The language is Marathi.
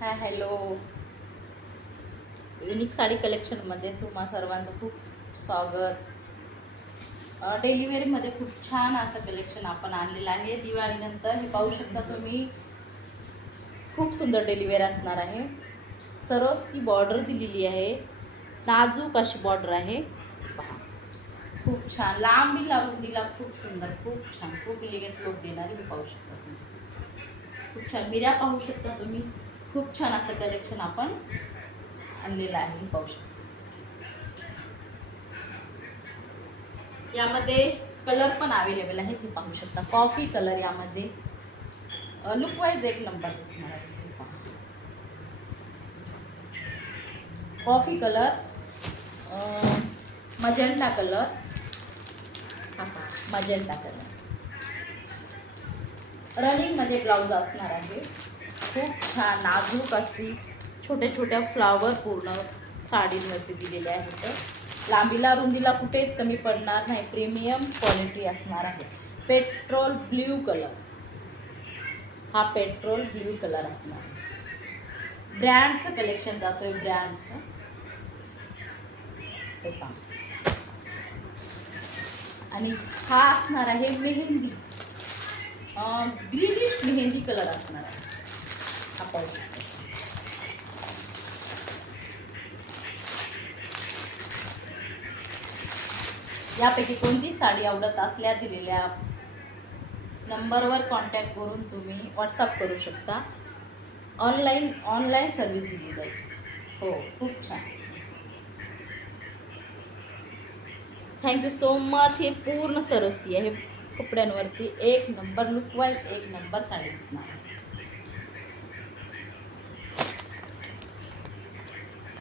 Hi hello. युनिक साडी कलेक्शनमध्ये तुम्हा सर्वांचं खूप स्वागत. डेली वेअरमध्ये खूप छान असं कलेक्शन आपण आणलेलं आहे दिवाळीनंतर. हे पाहू शकता तुम्ही, खूप सुंदर डेली वेअर असणार आहे. सरोस्की बॉर्डर दिलेली आहे, नाजूक अशी बॉर्डर आहे. पहा, खूप छान लांबी लागून दिला, खूप सुंदर, खूप छान, खूप इलिगंट लुक देणारी. हे पाहू शकता तुम्ही, खूप छान मिऱ्या पाहू शकता तुम्ही. खूप छान असं कलेक्शन आपण आणलेलं आहे. पाहू शकता यामध्ये कलर पण अवेलेबल आहे. ते पाहू शकता, कॉफी कलर यामध्ये लुक वाईज एक नंबर दिसणार आहे. Coffee colour, magenta colour, magenta colour running मध्ये ब्लाउज असणार आहे. खूप छान नाजूक अशी छोट्या छोट्या फ्लावर पूर्ण साडींवरती दिलेले आहेत. लांबीला रुंदीला कुठेच कमी पडणार नाही. प्रीमियम क्वालिटी असणार आहे. पेट्रोल ब्ल्यू कलर, हा पेट्रोल ब्ल्यू कलर असणार. ब्रँडचं कलेक्शन जातोय, ब्रँडचं. आणि हा असणार आहे मेहंदी, ग्रीनिश मेहंदी कलर असणार आहे. आपण यापैकी कोणती साडी आवडत असल्या दिलेल्या नंबरवर कॉन्टॅक्ट करून तुम्ही व्हॉट्सअप करू शकता. ऑनलाईन सर्व्हिस दिली जाईल. हो, खूप छान. Thank you so much. हे पूर्ण सरस्की आहे कपड्यांवरती. एक नंबर लुक वाईज एक नंबर साडी दिसणार.